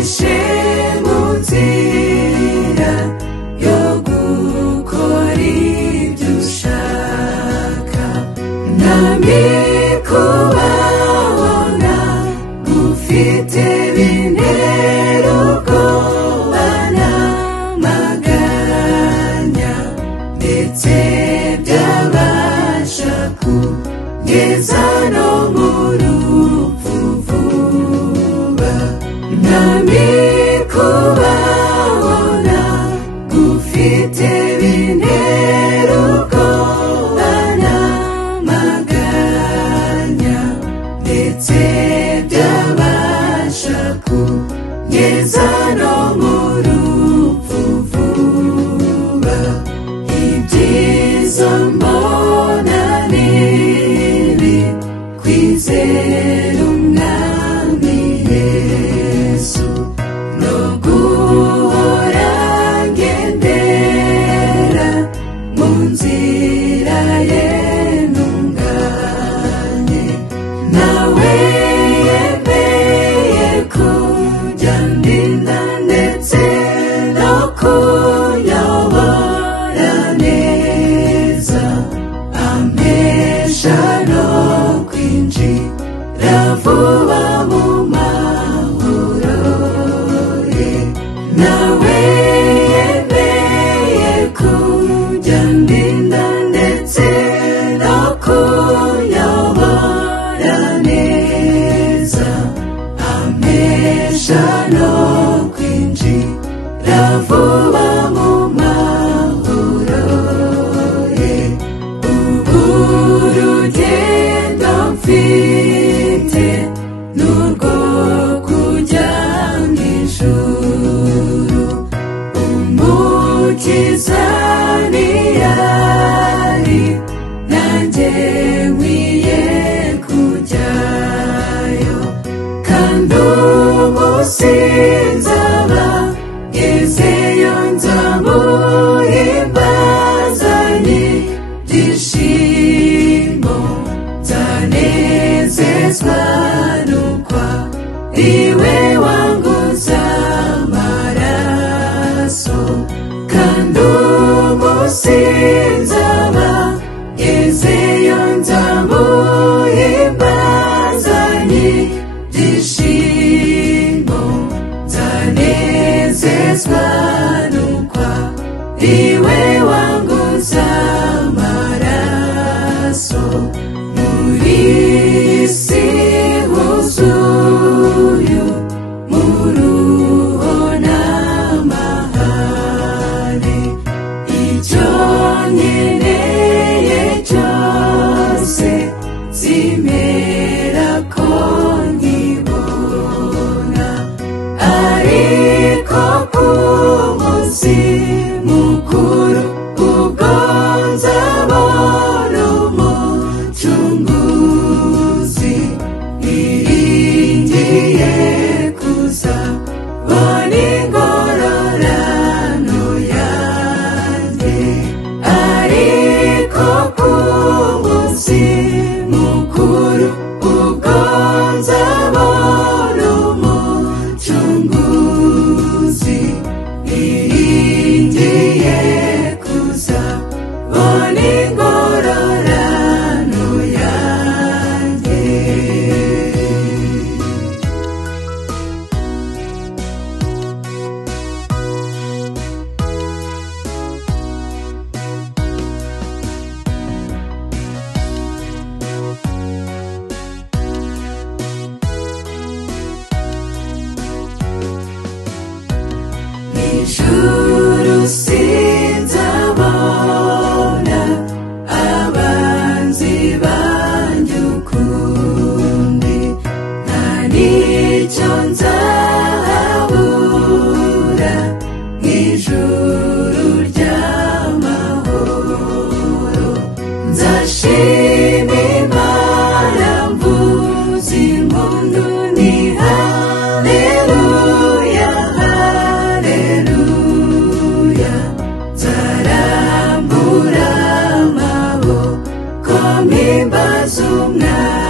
unganishe mu nzira yo gukora ibyo ushaka, nami kubabona ufite bintera ubwoba n'amaganya, ndetse byabasha kugeza no mu rupfu vuba, nami kubabona ufite bintera ubwoba n'amaganya, ndetse byabasha kugeza no mu rupfu vuba. Ibyiza mbona nibi kwizera umwami Yesu, no guhora ngendera mu nzira ye ntunganye, nawe yemeye kujya ndinda ndetse no kunyobora neza, ampesha no kwinjira vuba mu mahoro ye, nawe yemeye kujya ndinda ndetse no kunyobora neza, ampesha no kwinjira vuba mu mahoro ye. Ubu urugendo mfite n'urwo kujya mu ijuru, umukiza niyari nanjye nkwiye kujyayo, kandi umunsi nzaba ngezeyo nzamuhimbazanye ibyishimo, nzanezezwa n'uko iwe wanguza amaraso, kandi umunsi nzaba ngezeyo nzamuhimbazanye ibyishimo, nzanezezwa n'uko iwe wanguza amaraso. Muri iyi si huzuye umuruho n'amahane, icyo nkeneye cyose zimera ko nkibona, ariko ku munsi mukuru ubwo nzabona umucunguzi, niringiye kuzabona ingororano yanjye, ariko ku munsi mukuru ubwo nzabona umucunguzi, niringiye kuzabona ingororano yanjye. Ijuru sinzabona abanzi banjye ukundi, nta n'icyo nzahabura nk'ijuru ry'amahoro, nzashima Imana mvuza impundu ni haleluya haleluya, nzarambura amaboko mpimbaza umwami.